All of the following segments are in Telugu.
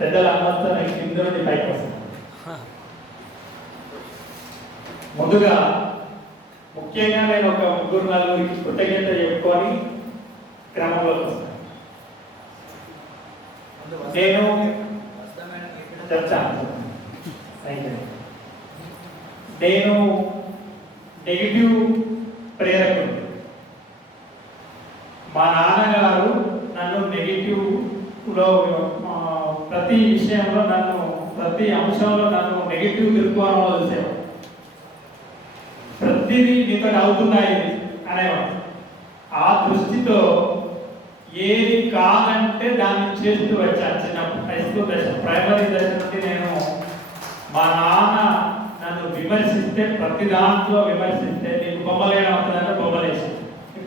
పెద్దల అందరితో కింద నుండి పైకి వస్తాను ముందుగా ముఖ్యంగా నేను ఒక ముగ్గురు నలుగురికి కృతజ్ఞత చెప్పుకొని క్రమంలోకి వస్తాను. నేను చెప్తాను నేను నెగిటివ్ ప్రేరకుడు. మా నాన్నగారు నన్ను నెగిటివ్లో ప్రతి విషయంలో నన్ను ప్రతి అంశంలో నన్ను నెగిటివ్ దృక్కోణంలో చూసేవాడు. ప్రతిదీ నీతో అవుతున్నాయి అనేవాడు. ఆ దృష్టితో ఏది కాదంటే దాన్ని చేస్తూ వచ్చాను చిన్న హై స్కూల్ దశ ప్రైమరీ దశ నుండి నేను మా నాన్న నన్ను విమర్శిస్తే ప్రతి దాంట్లో విమర్శిస్తే నీకు బొమ్మలు వేయడం అవుతుందంటే బొమ్మలేసి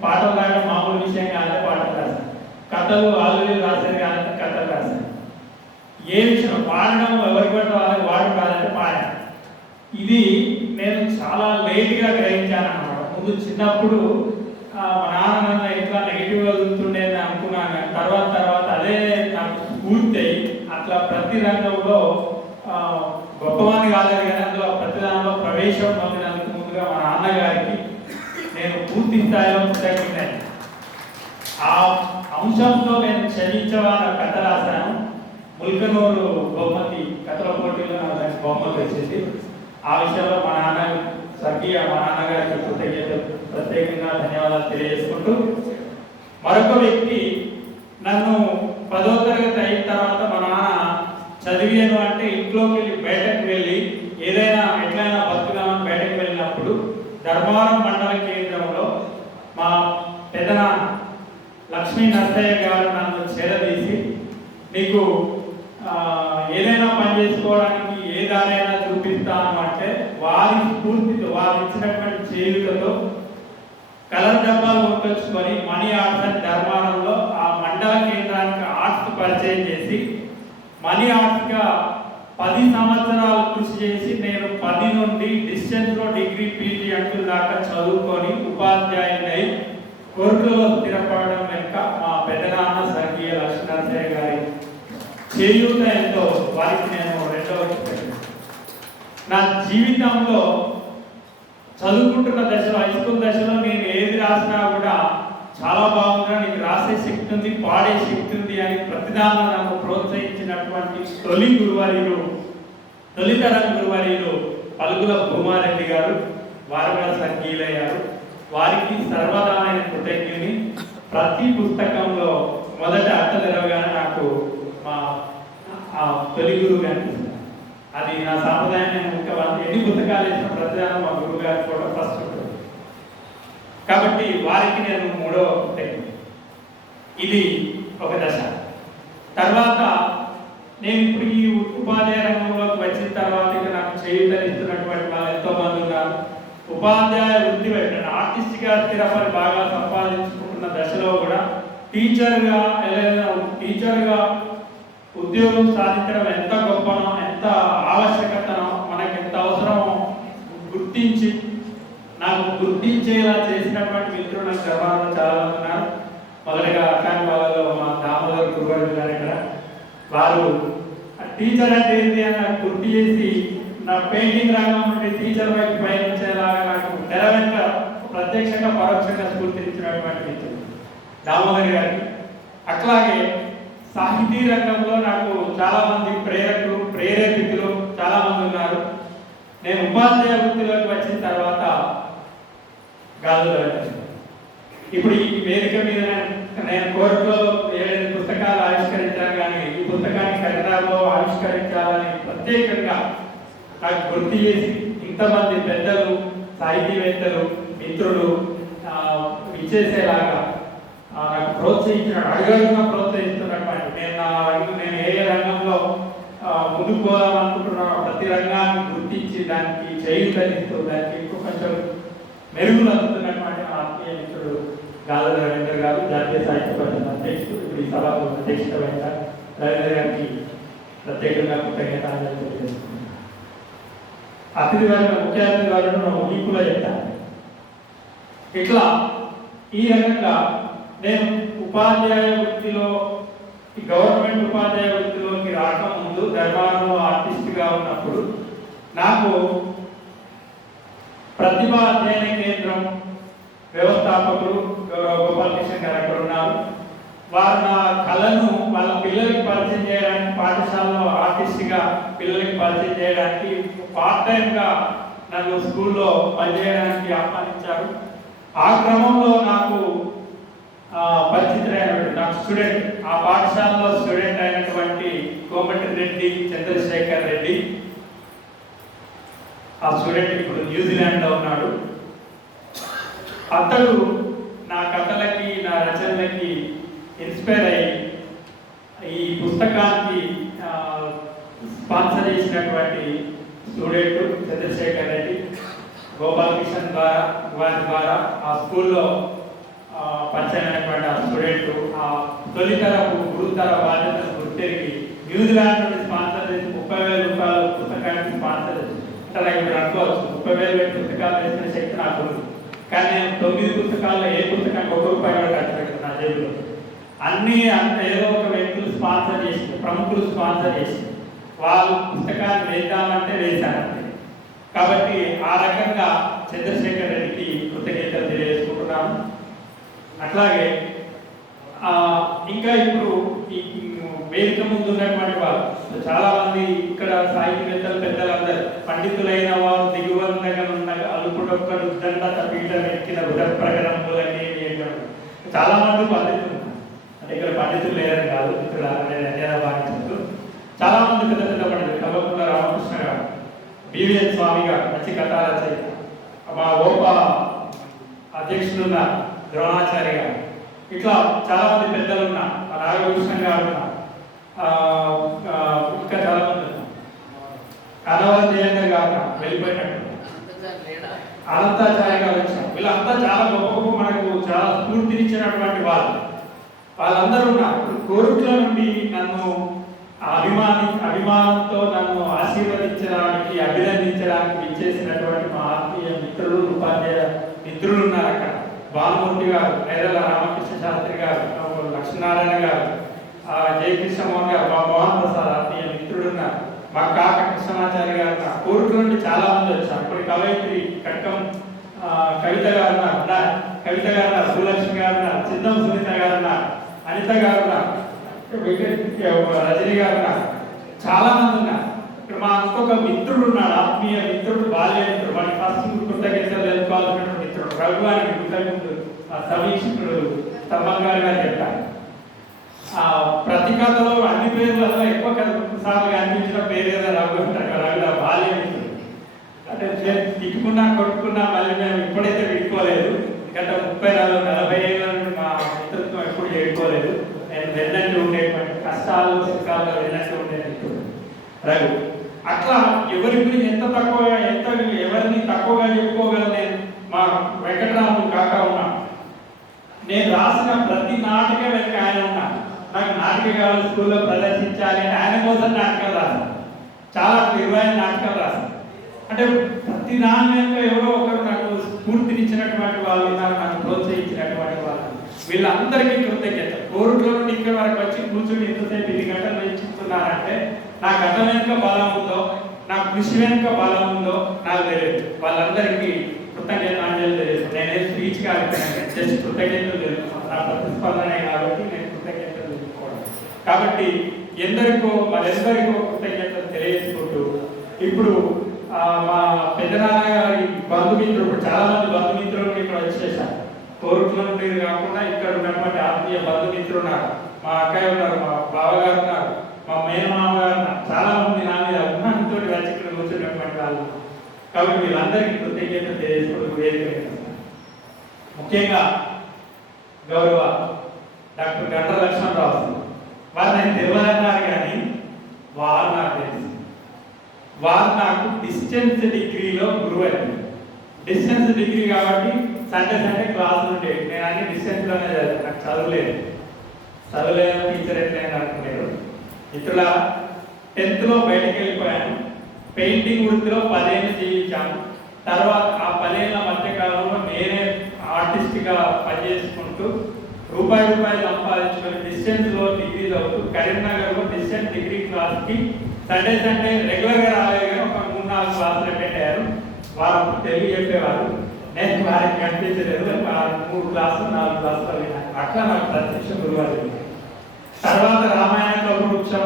పాటలు రాయడం మామూలు విషయం కాదంటే పాటలు రాశాను కథలు ఆల్రెడీ రాసేది కాదంటే కథలు రాశాను ఏ విషయం పాడడం ఎవరి పడితే వాళ్ళకి వాడడం కాదంటే పాడాను. ఇది నేను చాలా లేట్గా గ్రహించాను అన్నమాట. ముందు చిన్నప్పుడు మా నాన్న ఇట్లా ఎట్లా నెగిటివ్గా చూస్తుండేది అనుకున్నాను తర్వాత తర్వాత అదే నాకు స్ఫూర్తి అయ్యి అట్లా ప్రతి రంగంలో గొప్పవాణి కాలేదు కానీ అందులో ప్రతి దానిలో ప్రవేశం పొందినందుకు ముందుగా మా నాన్నగారికి నేను పూర్తి స్థాయిలో కృతజ్ఞతని ఆ అంశంతో నేను క్షమించవాన కథ రాశాను. పుల్కనూరు బహుమతి కథల పోటీలో నాకు దానికి బహుమతి వచ్చింది ఆ విషయంలో మా నాన్న స్వర్గీయ మా నాన్నగారికి కృతజ్ఞత ప్రత్యేకంగా ధన్యవాదాలు తెలియజేసుకుంటూ మరొక వ్యక్తి నన్ను పదో తరగతి అయిన తర్వాత మా నాన్న చదివాను అంటే ఇంట్లోకి వెళ్ళి బయటకు వెళ్ళి ఏదైనా ఎట్లయినా బతుకుదామని బయటకు వెళ్ళినప్పుడు ధర్మవరం మండల కేంద్రంలో మా పెదనాన్న లక్ష్మీ నరసయ్య గారు నన్ను చేరదీసి నీకు చేసుకోవడానికి ఏ దారైనా చూపిస్తాను అంటే వారి స్ఫూర్తితో వారు ఇచ్చినటువంటి చేయులతో కలర్ డబ్బాలు కొనుకొచ్చుకొని మనీ ఆర్ట్స్ అండ్ ఆ మండల కేంద్రానికి ఆర్ట్స్ పరిచయం చేసి మనీ ఆర్ట్స్ పది సంవత్సరాలు కృషి చేసి నేను పది నుండి డిస్టెన్స్లో డిగ్రీ పీజీ అంటూ దాకా చదువుకొని ఉపాధ్యాయుడై కోర్టులో స్థిరపడడం వెనుక మా పెద్దనాన్న స్వర్గీయ లక్ష్మీనరసయ్య గారి చేయూత ఎంతో వారికి నేను రెండవ నా జీవితంలో చదువుకుంటున్న దశలో హై స్కూల్ దశలో నేను ఏది రాసినా కూడా చాలా బాగుందా నీకు రాసే శక్తి ఉంది పాడే శక్తి ఉంది అని ప్రతిదానం నాకు ప్రోత్సహించినటువంటి తొలి గురువారిలు తొలితరం గురువారిలు పలుకుల భూమారెడ్డి గారు వారు కూడా వారికి సర్వదా నేను ప్రతి పుస్తకంలో మొదట అర్థ తెరవగానే నాకు మా ఆ తొలి గురువు కనిపిస్తుంది అది నా సాంప్రదాయం ఒక ఇంకా ఎన్ని పుస్తకాలు వేసిన ప్రతిదానం మా గురువు గారు కూడా ఫస్ట్ ఉంటుంది కాబట్టి వారికి నేను మూడో కృతజ్ఞత ఇది ఒక దశ. తర్వాత నేను ఇప్పుడు ఈ ఉపాధ్యాయ రంగంలోకి వచ్చిన తర్వాత ఇక నాకు చేయుతనిస్తున్నటువంటి వాళ్ళు ఎంతో మంది ఉన్నారు. ఉపాధ్యాయ వృత్తి పెట్టాను ఆర్టిస్ట్గా స్థిరపడి బాగా సంపాదించుకుంటున్న దశలో కూడా టీచర్గా టీచర్గా ఉద్యోగం సాధించడం ఎంత గొప్పనో ఎంత ఆవశ్యకతనో మనకి ఎంత అవసరమో గుర్తించి నాకు గుర్తించేలా చేసినటువంటి మిత్రులు నాకు గర్వంలో చాలా ఉన్నారు. మొదటగా అట్లాంటి బాబాలో మా దామోదర్ గురువారు గారు ఇక్కడ. వారు ఆ టీచర్ అంటే ఏంటి అని నాకు గుర్తు చేసి నా పెయింటింగ్ రంగం నుండి టీచర్ వైపు పయనించేలాగా నాకు తెర ప్రత్యక్షంగా పరోక్షంగా స్ఫూర్తినిచ్చినటువంటి మిత్రులు. దామోదర్ గారికి అట్లాగే సాహితీ రంగంలో నాకు చాలా మంది ప్రేరకులు ప్రేరేపితులు చాలా మంది ఉన్నారు. నేను ఉపాధ్యాయ వృత్తిలోకి వచ్చిన తర్వాత గాజులు ఇప్పుడు ఈ వేదిక మీద నేను- కోర్టులో ఏడైదు పుస్తకాలు ఆవిష్కరించాను కానీ ఈ పుస్తకాన్ని కన్నడలో ఆవిష్కరించాలని ప్రత్యేకంగా నాకు గుర్తు చేసి ఇంతమంది పెద్దలు సాహితీవేత్తలు మిత్రులు ఇచ్చేసేలాగా నాకు ప్రోత్సహించిన అడుగడుగున ప్రోత్సహిస్తున్నటువంటి నేను నేను ఏ రంగంలో ముందుకు పోదాం అనుకుంటున్నానో ప్రతి రంగాన్ని గుర్తించి దానికి చేయుతనిస్తూ దానికి ఎక్కువ కొంచెం మెరుగులు అందుతున్నటువంటి మా ఆత్మీయ మిత్రుడు గాలి రవీంద్ర గారు జాతీయ సాహిత్య పరిషత్ అధ్యక్షుడు ఇప్పుడు ఈ సభకు అధ్యక్షత వహించారు. రవీంద్ర గారికి ప్రత్యేకంగా కృతజ్ఞత తెలియజేస్తున్నాను. అతిథి వర్గ ముఖ్య అతిథి వారిని ముగింపులో చెప్తాను. ఇట్లా ఈ రకంగా నేను ఉపాధ్యాయ వృత్తిలో ఈ గవర్నమెంట్ ఉపాధ్యాయ వృత్తిలోకి రాకముందు ధర్మారంలో ఆర్టిస్ట్గా ఉన్నప్పుడు నాకు ప్రతిభా అధ్యయన కేంద్రం వ్యవస్థాపకులు గౌరవ గోపాలకృష్ణ గారు అక్కడ ఉన్నారు. వారు నా కళను వాళ్ళ పిల్లలకి పరిచయం చేయడానికి పాఠశాలలో ఆర్టిస్ట్గా పిల్లలకి పరిచయం చేయడానికి పార్ట్ టైంగా నన్ను స్కూల్లో పనిచేయడానికి ఆహ్వానించారు. ఆ క్రమంలో నాకు పరిచితుడైనటువంటి నాకు స్టూడెంట్ ఆ పాఠశాలలో స్టూడెంట్ అయినటువంటి కోమటి రెడ్డి చంద్రశేఖర్ రెడ్డి. ఆ స్టూడెంట్ ఇప్పుడు న్యూజిలాండ్లో ఉన్నాడు. అతడు నా కథలకి నా రచనలకి ఇన్స్పైర్ అయ్యి ఈ పుస్తకానికి స్పాన్సర్ చేసినటువంటి స్టూడెంట్ చంద్రశేఖర్ రెడ్డి. గోపాలకృష్ణ ద్వారా వారి ద్వారా ఆ స్కూల్లో పరిచయమైనటువంటి ఆ స్టూడెంట్ ఆ తొలితరపు గురుతర బాధ్యతను గుర్తెరిగి న్యూజిలాండ్ నుండి స్పాన్సర్ చేసి ముప్పై వేల రూపాయలు పుస్తకానికి స్పాన్సర్ చేసి అంటే ఇప్పుడు అనుకోవచ్చు ముప్పై వేలు పెట్టి పుస్తకాలు వేసిన శక్తి నాకు కానీ నేను తొమ్మిది పుస్తకాల్లో ఏ పుస్తకానికి ఒక రూపాయి కూడా ఖర్చు పెట్టాను నా జేబులో. అన్ని అంత ఏదో ఒక వ్యక్తులు స్పాన్సర్ చేసి ప్రముఖులు స్పాన్సర్ చేసి వాళ్ళు పుస్తకాన్ని వేద్దామంటే వేశారు కాబట్టి ఆ రకంగా చంద్రశేఖర్ రెడ్డికి కృతజ్ఞతలు తెలియజేస్తారు అట్లాగే ఇంకా ఇప్పుడు ఈ వేదిక ముందు ఉన్నటువంటి వారు చాలా మంది ఇక్కడ సాహిత్యవేత్తలు పెద్దలందరూ పండితులైన వారు దిగువందగా ఉన్న అలుపుడొక్కడు దండ పీఠం ఎక్కిన బుధ ప్రకటనలకి చాలా మంది పండితులు అంటే ఇక్కడ పండితులు లేరని కాదు ఇక్కడ అన్యాయ భావించారు చాలా మంది పెద్ద పెద్ద పండితులు కల్వకుంట్ల రామకృష్ణ గారు బివిఎన్ స్వామి గారు మంచి కథా రచయిత మా ఓపా అధ్యక్షులున్నారు. ద్రోణాచార్య ద్రోణాచారి గారు. ఇట్లా చాలా మంది పెద్దలు ఉన్నారు. మా గారు ఉన్నారు. ఆ, ఇంకా చాలా మంది ఉన్నారు. అనవరం జయంకర్ గారు వెళ్ళిపోయినట్టు. అనంతాచార్య గారు వచ్చారు. వీళ్ళంతా చాలా గొప్ప మనకు చాలా స్ఫూర్తినిచ్చినటువంటి వాళ్ళు. వాళ్ళందరూ ఉన్నారు. ఇప్పుడు కోరుట్ల నుండి నన్ను అభిమాని అభిమానంతో నన్ను ఆశీర్వదించడానికి అభినందించడానికి ఇచ్చేసినటువంటి మా ఆత్మీయ మిత్రులు ఉపాధ్యాయ మిత్రులు ఉన్నారు అక్కడ. భానుమూర్తి గారు నేరల రామకృష్ణ శాస్త్రి గారు లక్ష్మీనారాయణ గారు జయకృష్ణమోహన్ గారు మా మోహన్ ప్రసాద్ ఆత్మీయ మిత్రుడు ఉన్నారు మా కాక కృష్ణమాచారి గారు నా కోరుకు నుండి చాలా మంది వచ్చారు. అప్పుడు కవయిత్రి కట్టం కవిత గారు నా కవిత గారు నా సులక్ష్మి గారు నా చిందం సునీత గారు ఉన్నారు అనిత గారు నా రజని గారు నా చాలా మంది ఉన్నారు. ఇక్కడ మా ఇంకొక మిత్రుడు ఉన్నాడు ఆత్మీయ మిత్రుడు బాల్య మిత్రుడు. వాడి ఫస్ట్ కృతజ్ఞతలు తెలుసుకోవాల్సినటువంటి మిత్రుడు రఘు ఆ సమీక్షకుడు స్తంభం గారు చెప్పారు. ఆ ప్రతి కథలో అన్ని పేర్లలో ఎక్కువ కథ సార్లు కనిపించిన పేరు ఏదో రఘు అంటారు కదా, రఘు అంటే తిట్టుకున్నా కొట్టుకున్నా మళ్ళీ మేము ఇప్పుడైతే విడుకోలేదు గత ముప్పై నాలుగు నలభై ఏళ్ళ నుండి మా మిత్రత్వం ఎప్పుడు చేరుకోలేదు. నేను వెన్నట్టు ఉండేటువంటి కష్టాలు సుఖాల్లో వెన్నట్టు ఉండే రఘు. అట్లా ఎవరి గురించి ఎంత తక్కువగా ఎంత ఎవరిని తక్కువగా చెప్పుకోగలను వెంకటరాముడు కాక ఉన్నా నేను రాసిన ప్రతి నాటకం వెనక ఆయన ఉన్నా నాకు నాటకాలు స్కూల్లో ప్రదర్శించాలి అని ఆయన కోసం నాటకాలు రాశాను. చాలా ఇరవై నాటకాలు రాశాను. అంటే ప్రతి దాని వెనుక ఎవరో ఒకరు నాకు స్ఫూర్తినిచ్చినటువంటి వాళ్ళు ఉన్నారు నాకు ప్రోత్సహించినటువంటి వాళ్ళు. వీళ్ళందరికీ కృతజ్ఞత. కోరుట్ల నుండి ఇక్కడ వరకు వచ్చి కూర్చుని ఎంతసేపు ఇన్ని గంటలు వెచ్చుకున్నారంటే నా గత వెనుక బలం ఉందో నా కృషి వెనుక బలం ఉందో నాకు తెలియదు. వాళ్ళందరికీ కృతజ్ఞతాంజలి నేను నేనే స్పీచ్ కాదు జస్ట్ కృతజ్ఞతలు నా ప్రతిస్పందనే కాబట్టి నేను కృతజ్ఞతలు తెలుసుకోవడం కాబట్టి ఎందరికో మరెందరికో కృతజ్ఞతలు తెలియజేసుకుంటూ ఇప్పుడు ఆ, మా పెద్దనాన్న గారి బంధుమిత్రులు ఇప్పుడు చాలా మంది బంధుమిత్రులు ఇక్కడ వచ్చేసారు కోరుట్ల నుండి కాకుండా ఇక్కడ ఉన్నటువంటి ఆత్మీయ బంధుమిత్రులు ఉన్నారు మా అక్కయ్య ఉన్నారు మా బావగారు ఉన్నారు మా మేనమామ గారు ఉన్నారు. చాలా మంది నా మీద అభిమానంతో వచ్చి ఇక్కడ కూర్చున్నటువంటి వాళ్ళు. కాబట్టి వీళ్ళందరికీ కృతజ్ఞత తెలియజేసుకోవడం వేదిక ముఖ్యంగా గౌరవ డాక్టర్ గండ్ర లక్ష్మణరావు వారు నేను తెలియదన్నారు కానీ వారు నాకు తెలుసు. వారు నాకు డిస్టెన్స్ డిగ్రీలో గురువు అయింది డిస్టెన్స్ డిగ్రీ కాబట్టి సండే సండే క్లాసులు ఉండే నేను అన్ని డిస్టెన్స్లోనే చదివాను. నాకు చదవలేదు. చదవలేదు టీచర్ ఎట్లయినా అనుకునేది ఇట్లా టెన్త్లో బయటకు వెళ్ళిపోయాను. పెయింటింగ్ వృత్తిలో పదేళ్ళు జీవించాను. తర్వాత ఆ పదేళ్ళ మధ్య కాలంలో నేనే ఆర్టిస్ట్గా పనిచేసుకుంటూ రూపాయి రూపాయలు సంపాదించుకొని డిస్టెన్స్లో డిగ్రీ చదువుతూ కరీంనగర్లో డిస్టెన్స్ డిగ్రీ క్లాస్కి సండే సండే రెగ్యులర్గా రాలేదు ఒక మూడు నాలుగు క్లాసులు అటెండ్ అయ్యారు వారు తెలుగు చెప్పేవారు. నేను వారికి కనిపించలేదు మూడు క్లాసులు నాలుగు క్లాసులు అట్లా నాకు ప్రత్యక్ష గురువారు తర్వాత రామాయణ కవృక్షం వృక్షం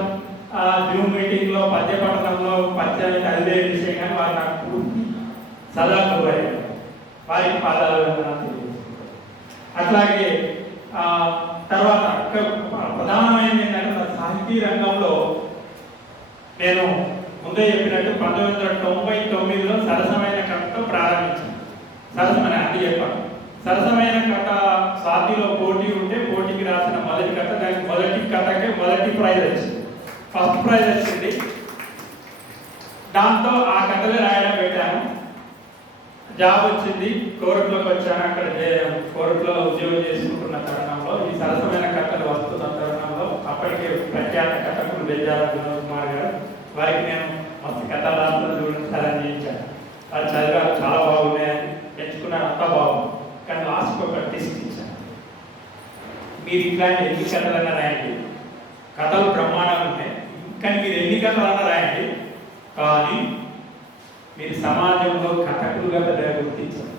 జూమ్ మీటింగ్లో పద్య పఠనంలో పద్యాన్ని చదివే విషయం కానీ వారు నాకు పూర్తి సదా వారికి పాదాలు అట్లాగే తర్వాత ఇంకా ప్రధానమైనది ఏంటంటే సాహితీ రంగంలో నేను ముందే చెప్పినట్టు పంతొమ్మిది వందల తొంభై తొమ్మిదిలో సరసమైన కథతో ప్రారంభించాను. సరసమైన అది చెప్పాను సరసమైన కథ స్వాతిలో పోటీ ఉంటే పోటీకి రాసిన మొదటి కథ దానికి మొదటి కథకే మొదటి ప్రైజ్ వచ్చింది. ఫస్ట్ ప్రైజ్ వచ్చింది దాంతో ఆ కథలు రాయడం పెట్టాను జాబ్ వచ్చింది కోరట్లోకి వచ్చాను అక్కడ కోరట్లో ఉద్యోగం చేసుకుంటున్న తరుణంలో ఈ సరసమైన కథలు వస్తున్న తరుణంలో అప్పటికే ప్రఖ్యాత కథకులు బెజార కుమార్ గారు వారికి నేను మస్తు కథలు రాష్ట్రం చూపించాలని ఛాలెంజ్ చేయించాను వాళ్ళు చదివారు చాలా బాగున్నాయని ఎంచుకున్నారు అంతా బాగుంది. కానీ లాస్ట్కి ఒక టెస్ట్ ఇచ్చాను. మీరు ఇట్లాంటి ఎన్ని కథలన్నా రాయండి. కథలు బ్రహ్మాండంగా ఉన్నాయి. కానీ మీరు ఎన్ని కథలన్నా రాయండి. కానీ మీరు సమాజంలో కథకులుగా పెద్దగా గుర్తించరు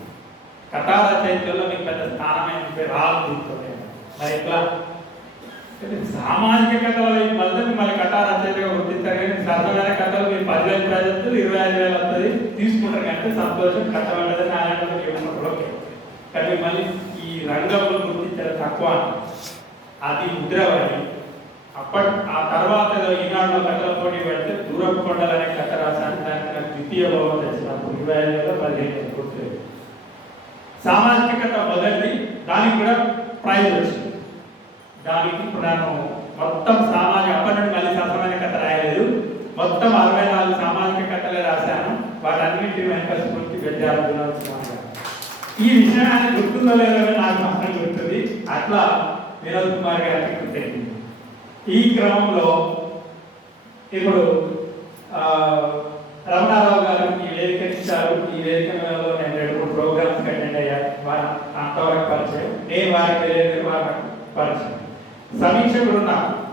కథా రచయితల్లో మీకు పెద్ద స్థానమైన పేరు రాదు మరి ఎట్లా? సామాజిక కథలు మళ్ళీ మళ్ళీ కథా రచయితగా గుర్తిస్తారు కానీ సరసమైన కథలు మీరు పదివేల ప్రజలు ఇరవై ఐదు వేలు వస్తుంది తీసుకుంటారు కంటే సంతోషం కథ పడదని నారాయణ ఏమన్నప్పుడు ఓకే. కానీ మళ్ళీ ఈ రంగంలో గుర్తించారు తక్కువ. అది ముద్రవాడి అప్పటి ఆ తర్వాత ఏదో ఈనాడులో కథల పోటీ పెడితే అనే కథ రాశాను దానికి ద్వితీయ భావం తెచ్చినప్పుడు ఇరవై ఐదు వేల పదిహేను గుర్తులేదు. సామాజిక కథ మొదటి దానికి కూడా ప్రైజ్ వచ్చింది. దానికి ఇప్పుడు నేను మొత్తం సామాజిక అప్పటి నుండి మళ్ళీ సరసమైన కథ రాయలేదు. మొత్తం అరవై నాలుగు సామాజిక కథలే రాశాను. వాటన్నింటి వెనక స్ఫూర్తి విద్యార్థులు ఈ విషయాన్ని గుర్తుందో లేదో నాకు మాత్రం గుర్తుంది. అట్లా వినోద్ కుమార్ గారికి గుర్తుంది ఈ క్రమంలో ఇప్పుడు రమణారావు గారు ఈ వేదిక ఇచ్చారు. ఈ వేదిక నేను రెండు మూడు ప్రోగ్రామ్స్ అటెండ్ అయ్యాను వారి అంతవరకు పరిచయం. నేను వారికి తెలియదు వారికి పరిచయం. సమీక్షకుడు నాకు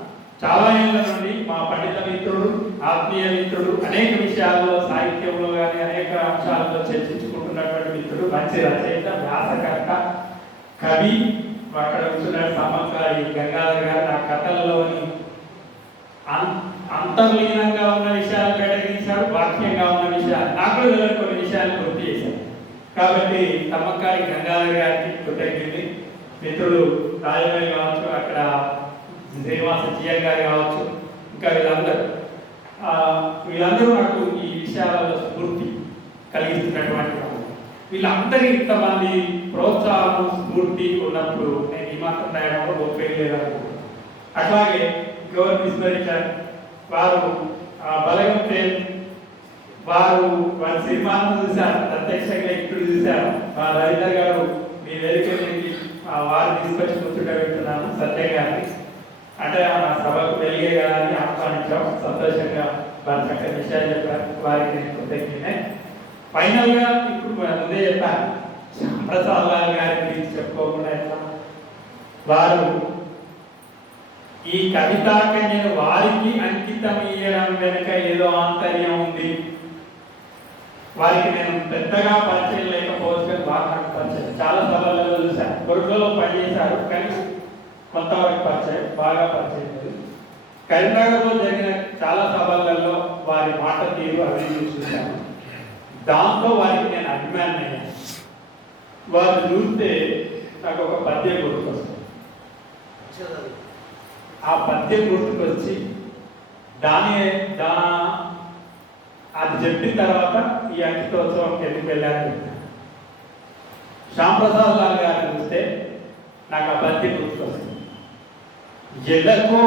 చాలా ఏళ్ళ నుండి మా పండిత మిత్రుడు ఆత్మీయ మిత్రుడు అనేక విషయాల్లో సాహిత్యంలో కానీ అనేక అంశాలలో చర్చించుకుంటున్నటువంటి మిత్రుడు మంచి రచయిత వ్యాసకర్త కవి అక్కడ కూర్చున్న ఈ గంగాధర్ గారు. నా కథలలోని అం- అంతర్లీనంగా ఉన్న విషయాలు బయటగించారు వాక్యంగా ఉన్న విషయాలు. నాకు తెలియని కొన్ని విషయాలు గుర్తు చేశారు. కాబట్టి తమ్మకారి గంగాధర్ గారికి కృతజ్ఞతలు. మిత్రులు రాజమౌళి కావచ్చు అక్కడ శ్రీనివాస జియర్ గారు కావచ్చు ఇంకా వీళ్ళందరూ. వీళ్ళందరూ నాకు ఈ విషయాలలో స్ఫూర్తి కలిగిస్తున్నటువంటి వాళ్ళు. వీళ్ళందరి ఇంతమంది ప్రోత్సాహం స్ఫూర్తి ఉన్నప్పుడు నేను ఈ మాత్రం రాయడంలో గొప్ప ఏం లేదనుకుంటున్నాను. అట్లాగే గవర్నమెంట్ విస్మరించారు. వారు ఆ బలగం వారు వారి సినిమాను చూశారు ప్రత్యక్షంగా ఇప్పుడు చూశారు. మా రవీంద్ర గారు మీ వేదిక ఆ వారు తీసుకొచ్చి పెడుతున్నాను సత్య గారిని అంటే ఆ సభకు వెలిగే గారిని ఆహ్వానించాం సంతోషంగా వారి చక్కటి విషయాలు చెప్పారు. వారికి నేను కృతజ్ఞనే. ఫైనల్గా ఇప్పుడు ముందే చెప్పాను. శ్యాంప్రసాద్ లాల్ గారి గురించి చెప్పుకోకుండా ఎట్లా? వారు ఈ కవితాకన్యను వారికి అంకితం ఇయ్యడం వెనుక ఏదో ఆంతర్యం ఉంది. వారికి నేను పెద్దగా పరిచయం లేకపోవచ్చు కానీ బాగా నాకు పరిచయం. చాలా సభలలో చూశాను. కొడుకులో పనిచేశారు కానీ కొంతవరకు పరిచయం బాగా పరిచయం లేదు. కరీంనగర్లో జరిగిన చాలా సభలలో వారి మాట తీరు అభివృద్ధి చూశాను. దాంతో వారికి నేను అభిమానం అయ్యాను వారు చూస్తే నాకు ఒక పద్యం గుర్తుకొస్తుంది ఆ పద్యం గుర్తుకొచ్చి దాని దా అది చెప్పిన తర్వాత ఈ అంకితోత్సవంకి ఎందుకు వెళ్ళాను శ్యాంప్రసాద్ లాల్ గారిని చూస్తే నాకు ఆ పద్యం గుర్తుకొస్తుంది. ఎలకో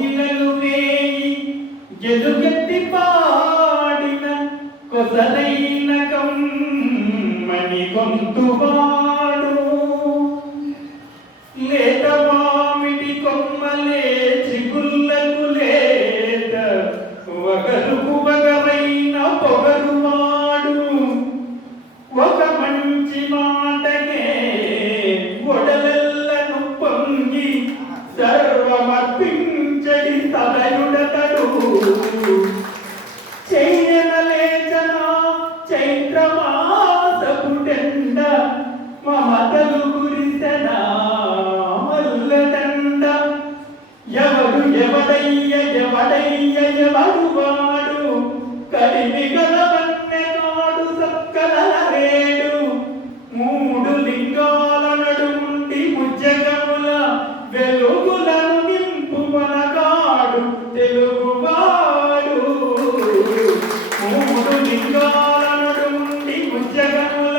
ఇలలు వేయి ఎలుగెత్తి పాడిన కొసలైన కమ్మని గొంతువాడు పాడు లే మంచి మాటకే గొడవ తెలుగువాడు. మూడు నుండి ఉద్యగనుల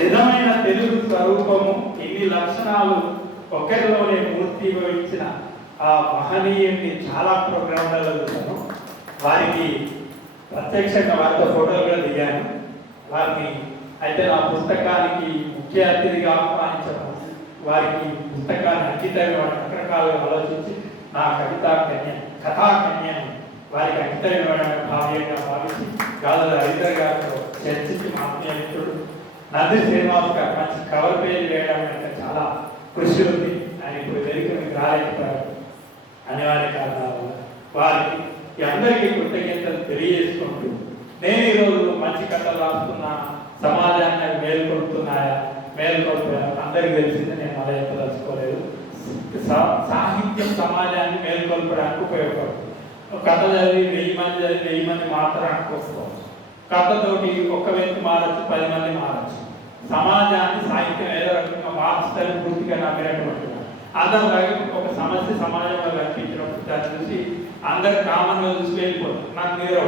నిజమైన తెలుగు స్వరూపము ఇన్ని లక్షణాలు ఒకరిలోనే మూర్తి భవించిన ఆ మహనీయుడిని చాలా ప్రోగ్రాంలలో వారికి ప్రత్యక్షంగా వారితో ఫోటోలు కూడా దిగాను. వారిని అయితే నా పుస్తకానికి ముఖ్య అతిథిగా ఆహ్వానించడం వారికి పుస్తకాన్ని అంకితమైన రకరకాలుగా ఆలోచించి నా కవితా కన్య కథా కన్యని వారికి అంకితమైన భావ్యంగా భావించి గాజుల హరిధర్ గారితో చర్చించి మా ఆత్మీయ మిత్రుడు నంది శ్రీనివాస్ గారు మంచి కవర్ పేజ్ వేయడం వెనుక చాలా కృషి ఉంది. ఆయన ఇప్పుడు వేదిక మీకు రాలేకపోయారు అనివార్య కారణాల వల్ల వారికి అందరికీ కృతజ్ఞతలు తెలియజేసుకుంటూ నేను ఈరోజు మంచి కథలు రాస్తున్నా సమాజాన్ని అవి మేల్కొల్పుతున్నాయా మేల్కొల్పాయా అందరికీ తెలిసిందే నేను మళ్ళీ చెప్పదలుచుకోలేదు. సా- సాహిత్యం సమాజాన్ని మేల్కొల్పడానికి ఉపయోగపడుతుంది. కథ చదివి వెయ్యి మంది చదివి వెయ్యి మంది మాత్రానికి వస్తుంది కథతోటి ఒక్క వ్యక్తి మారచ్చు పది మంది మారచ్చు. సమాజాన్ని సాహిత్యం ఏదో రకంగా మార్చడానికి పూర్తిగా నమ్మినటువంటి అందరిలాగే ఒక సమస్య సమాజంలో కనిపించినప్పుడు దాన్ని చూసి అందరు కామన్గా చూసి వెళ్ళిపోతారు. నాకు నిద్ర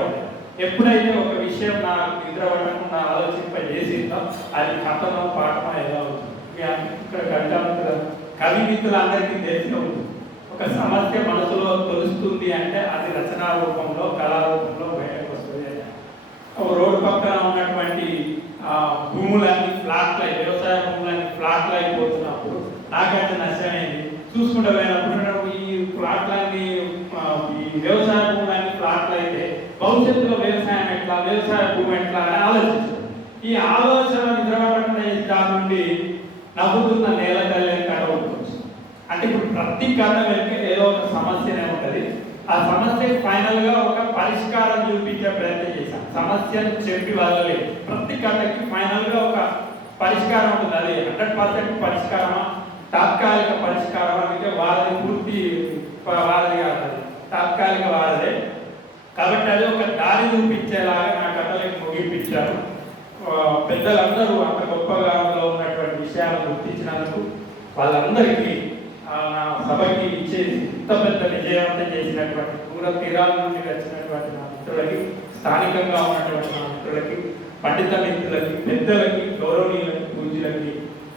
ఎప్పుడైతే ఒక విషయం నాకు నిద్ర పడకుండా ఆలోచింప అది కథనో పాఠమో ఏదో అవుతుంది. ఇక్కడ కవిత కవి మిత్రులందరికీ తెలిసి ఉంటుంది. ఒక సమస్య మనసులో తొలుస్తుంది అంటే అది రచనా రూపంలో కళారూపంలో బయటకు వస్తుంది ఒక రోడ్డు పక్కన ఉన్నటువంటి భూములన్నీ ఫ్లాట్లు అయి వ్యవసాయ భూములన్నీ ఫ్లాట్లు అయిపోతున్నప్పుడు నాకైతే నష్టమైంది? చూసుకుంటూ పోయినప్పుడు ఈ ఫ్లాట్లన్నీ ఈ వ్యవసాయ భూములన్నీ ఫ్లాట్లు అయితే భవిష్యత్తులో వ్యవసాయ భూమి ఎట్లా అని ఆలోచించాను. ఈ ఆలోచన నిద్రపడకుండా దాని నుండి నవ్వుతున్న నేల తల్లి కథ ఉంటుంది అంటే ఇప్పుడు ప్రతి కథ వెనక ఏదో ఒక సమస్యనే ఉంటుంది. ఆ సమస్య ఫైనల్గా ఒక పరిష్కారం చూపించే ప్రయత్నం చేశాం. సమస్యను చెప్పి వదలలేదు. ప్రతి కథకి ఫైనల్గా ఒక పరిష్కారం ఉంటుంది. అది హండ్రెడ్ పర్సెంట్ పరిష్కారమా? తాత్కాలిక పరిష్కారం అంటే వారిని పూర్తి ప- కాదు తాత్కాలిక వారదే కాబట్టి అది ఒక దారి చూపించేలాగా నా కథలకు ముగింపించారు. పెద్దలందరూ అంత గొప్పగా ఉన్నటువంటి విషయాలు గుర్తించినందుకు వాళ్ళందరికీ నా సభకి ఇచ్చేసి ఇంత పెద్ద విజయవంతం చేసినటువంటి దూర తీరాల నుండి వచ్చినటువంటి నా మిత్రులకి స్థానికంగా ఉన్నటువంటి నా మిత్రులకి పండిత మిత్రులకి పెద్దలకి గౌరవనీయులకి పూజలకి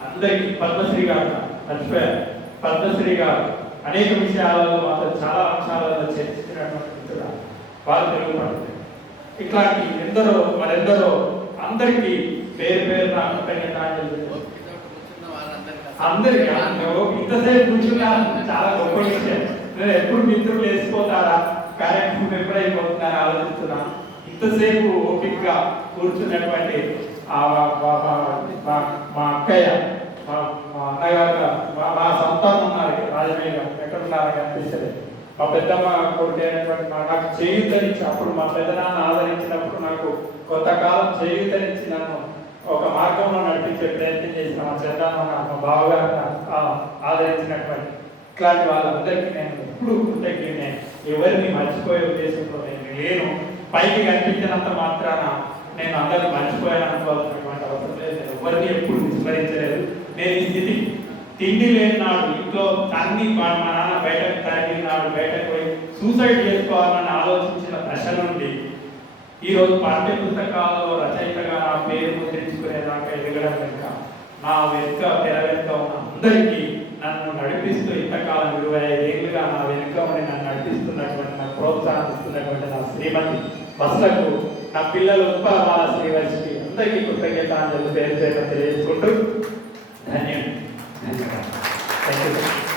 అందరికీ పద్మశ్రీ గారు మర్చిపోయారు. పద్మశ్రీ గారు అనేక విషయాలలో మాతో చాలా అంశాలలో చర్చ వారు తెలుగు ఇట్లాంటి ఎందరో మరెందరో అందరికీ పేరు పేరు అందరికీ అందరికి ఇంతసేపు కూర్చున్నా చాలా గొప్ప విషయం. నేను ఎప్పుడు మిత్రులు వేసిపోతారా? కార్యక్రమం ఎప్పుడైపోతున్నారా ఆలోచిస్తున్నా. ఇంతసేపు ఓపిక్గా కూర్చున్నటువంటి ఆ మా- మా- అక్కయ్య మా మా అన్నగారు మా మా సంతానం ఉన్నారు ఇక్కడ రాజమయ్య గారు. ఎక్కడ ఉన్నారో మా పెద్దమ్మ కొడుకు అయినటువంటి మా నాకు చేయూతనిచ్చి అప్పుడు మా పెద్దనాన్న ఆదరించినప్పుడు నాకు కొంతకాలం చేయూతనిచ్చి నన్ను ఒక మార్గంలో నడిపించే ప్రయత్నం చేసిన మా పెద్దనాన్న మా బావగారు ఆదరించినటువంటి ఇట్లాంటి వాళ్ళందరికీ నేను ఎప్పుడు కృతజ్ఞ ఎవరిని మర్చిపోయే ఉద్దేశంలో నేను లేను. పైకి కనిపించినంత మాత్రాన నేను అందరిని మర్చిపోయాను అనుకోవాల్సినటువంటి అవసరం లేదు. నేను ఎవరిని ఎప్పుడు విస్మరించలేదు. నేను ఈ స్థితికి తిండి లేని నాడు ఇంట్లో తన్ని మా నాన్న బయటకు తాగిన బయటకు పోయి సూసైడ్ చేసుకోవాలని ఆలోచించిన దశ నుండి ఈరోజు పాఠ్య పుస్తకాలలో రచయితగా నా పేరు ముద్రించుకునేదాకా ఎదగడం వెనుక నా వెనుక తెర వెనుక ఉన్న అందరికీ నన్ను నడిపిస్తూ ఇంతకాలం ఇరవై ఐదేళ్ళుగా నా వెనుక ఉండి నన్ను నడిపిస్తున్నటువంటి నాకు ప్రోత్సాహం ఇస్తున్నటువంటి నా శ్రీమతి బస్సులకు నా పిల్లలు ఉత్పలమాల శ్రీవర్షికి అందరికీ కృతజ్ఞత పేరు పేరు తెలియజేసుకుంటూ ధన్యవాదాలు. Thank you.